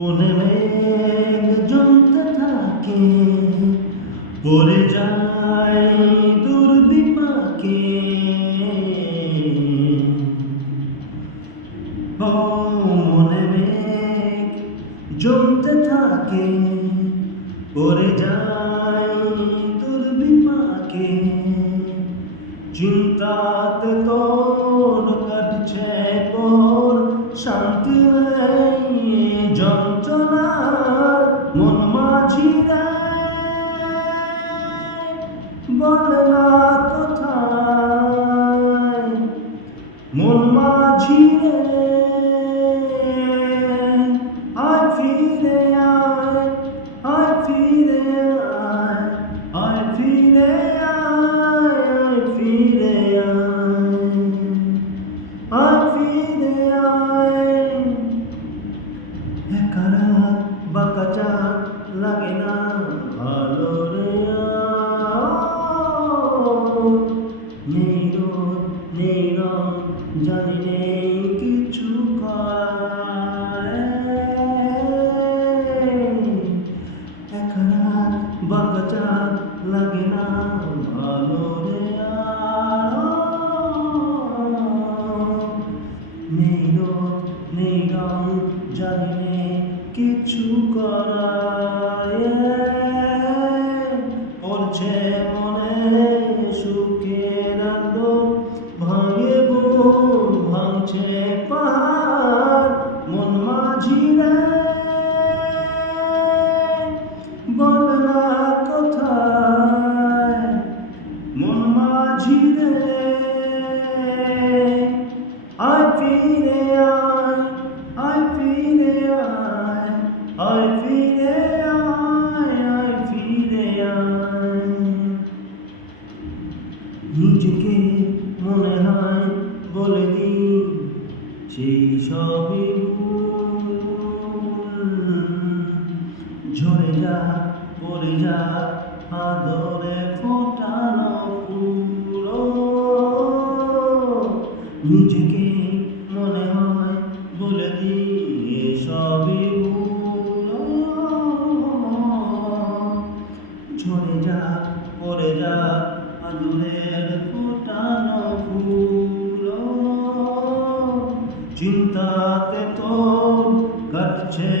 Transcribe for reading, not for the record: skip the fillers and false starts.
মনে মেঘ জমতে থাকে, পড়ে যায় দুর্বিপাকে। ও মনে মেঘ জমতে থাকে, পড়ে যায় দুর্বিপাকে। চিন্তাতে তোর কাটছে তোর শান্তি নেই, যন্ত্রণার মন মাঝি রে, বল না কোথায় মন মাঝি রে। আয় ফিরে আয়, আয় ফিরে আয়, আয় ফিরে আয়, আয় ফিরে আয়, আয় ফিরে আয়। একা রাত বাঁকা চাঁদ লাগে না ভালো রে। নেই রোদ নেই রং, জানি নেই কিছু করার। একা রাত বাঁকা চাঁদ লাগে না ভালো রে। নেই রোদ নেই রং, জানি নেই কিছু করার। পড়ছে মনে সুখের আন্দোলন, ভাঙে বুক ভাঙছে পাহাড় মন মাঝি রে, বল না কোথায় মন মাঝি রে। আয় ফিরে আয়, আয় ফিরে আয়, আয় ফিরে আয়, আয় ফিরে আয়। নিজেকে মনে হয় বলে দিই সেই সবই ভুল, ঝরে যা পড়ে যা আদরে ফোটানো ফুল। নিজেকে মনে হয় বলে দিই সবই ভুল, ঝরে যা পড়ে যা আদরের ফোটানো ফুল। চিন্তাতে তোর কাটছে